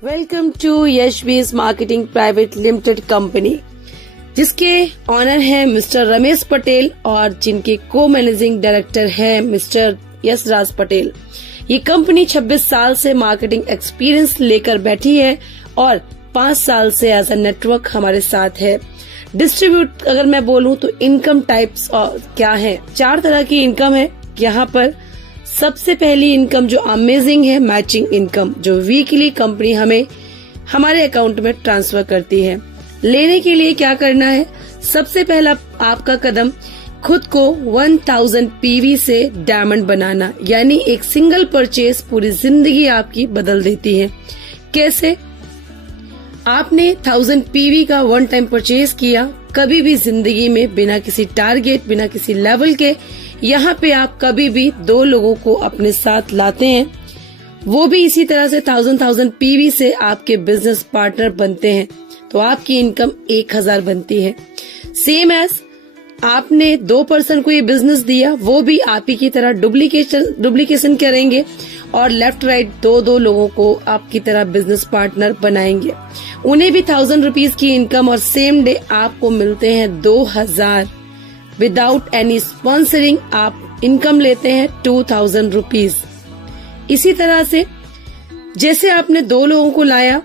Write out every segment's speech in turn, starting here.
Welcome to Yashbeej marketing private limited company, जिसके owner हैं mister Ramesh Patel और जिनके को मैनेजिंग डायरेक्टर हैं मिस्टर यशराज पटेल। ये कंपनी 26 साल से मार्केटिंग एक्सपीरियंस लेकर बैठी है और 5 साल से एज अ नेटवर्क हमारे साथ है। डिस्ट्रीब्यूट अगर मैं बोलूं तो इनकम टाइप्स क्या है, 4 तरह की इनकम है यहाँ पर। सबसे पहली इनकम जो अमेजिंग है, मैचिंग इनकम, जो वीकली कंपनी हमें हमारे अकाउंट में ट्रांसफर करती है। लेने के लिए क्या करना है, सबसे पहला आपका कदम खुद को 1000 पीवी से डायमंड बनाना, यानी एक सिंगल परचेज पूरी जिंदगी आपकी बदल देती है। कैसे? आपने 1000 पीवी का वन टाइम परचेज किया, कभी भी जिंदगी में बिना किसी टारगेट, बिना किसी लेवल के, यहाँ पे आप कभी भी 2 लोगों को अपने साथ लाते हैं, वो भी इसी तरह से 1000 पीवी से आपके बिजनेस पार्टनर बनते हैं, तो आपकी इनकम 1000 बनती है। सेम एज आपने 2 पर्सन को ये बिजनेस दिया, वो भी आप ही की तरह डुप्लीकेशन करेंगे और लेफ्ट राइट 2 लोगों को आपकी तरह बिजनेस पार्टनर बनाएंगे। उन्हें भी 1000 रुपीज की इनकम और सेम डे आपको मिलते हैं 2000। विदाउट एनी स्पॉन्सरिंग आप इनकम लेते हैं 2000 रुपीज। इसी तरह से जैसे आपने 2 लोगों को लाया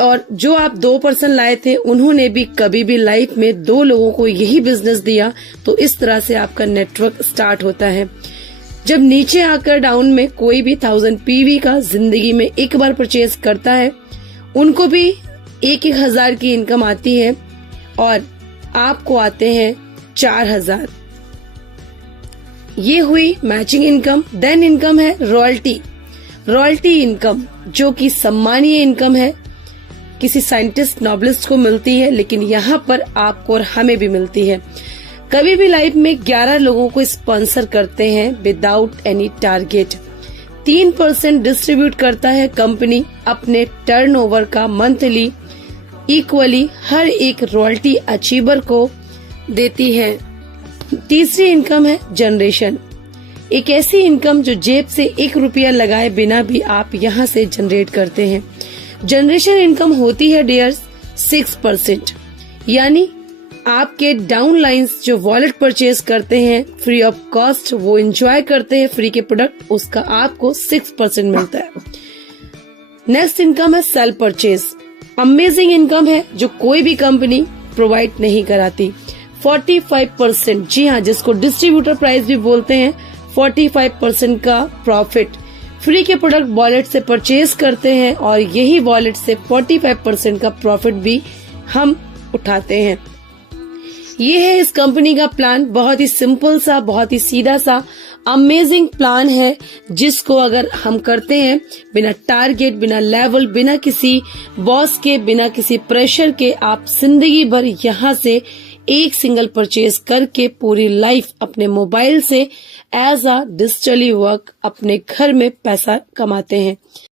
और जो आप 2 पर्सन लाए थे, उन्होंने भी कभी भी लाइफ में 2 लोगों को यही बिजनेस दिया, तो इस तरह से आपका नेटवर्क स्टार्ट होता है। जब नीचे आकर डाउन में कोई भी 1000 पीवी का जिंदगी में एक बार परचेज करता है, उनको भी 1000 की इनकम आती है और आपको आते हैं 4000। ये हुई मैचिंग इनकम। देन इनकम है रॉयल्टी इनकम, जो कि सम्मानीय इनकम है, किसी साइंटिस्ट नॉबलिस्ट को मिलती है, लेकिन यहाँ पर आपको और हमें भी मिलती है। कभी भी लाइफ में 11 लोगों को स्पॉन्सर करते हैं विदाउट एनी टारगेट। 3% डिस्ट्रीब्यूट करता है कंपनी अपने टर्नओवर का मंथली, इक्वली हर एक रॉयल्टी अचीवर को देती है। तीसरी इनकम है जनरेशन, एक ऐसी इनकम जो जेब से 1 रुपया लगाए बिना भी आप यहाँ से जनरेट करते हैं। जनरेशन इनकम होती है डियर्स 6%, यानी आपके डाउन लाइन्स जो वॉलेट परचेज करते हैं फ्री ऑफ कॉस्ट, वो एंजॉय करते हैं फ्री के प्रोडक्ट, उसका आपको 6% मिलता है। नेक्स्ट इनकम है सेल्फ परचेज। अमेजिंग इनकम है जो कोई भी कंपनी प्रोवाइड नहीं कराती। 45%, जी हाँ, जिसको डिस्ट्रीब्यूटर प्राइस भी बोलते हैं, 45% का प्रॉफिट फ्री के प्रोडक्ट वॉलेट से परचेज करते हैं और यही वॉलेट से 45% का प्रॉफिट भी हम उठाते हैं। ये है इस कंपनी का प्लान। बहुत ही सिंपल सा, बहुत ही सीधा सा अमेजिंग प्लान है, जिसको अगर हम करते हैं बिना टारगेट, बिना लेवल, बिना किसी बॉस के, बिना किसी प्रेशर के, आप जिंदगी भर यहाँ से एक सिंगल परचेज करके पूरी लाइफ अपने मोबाइल से एज अ डिजिटली वर्क अपने घर में पैसा कमाते हैं।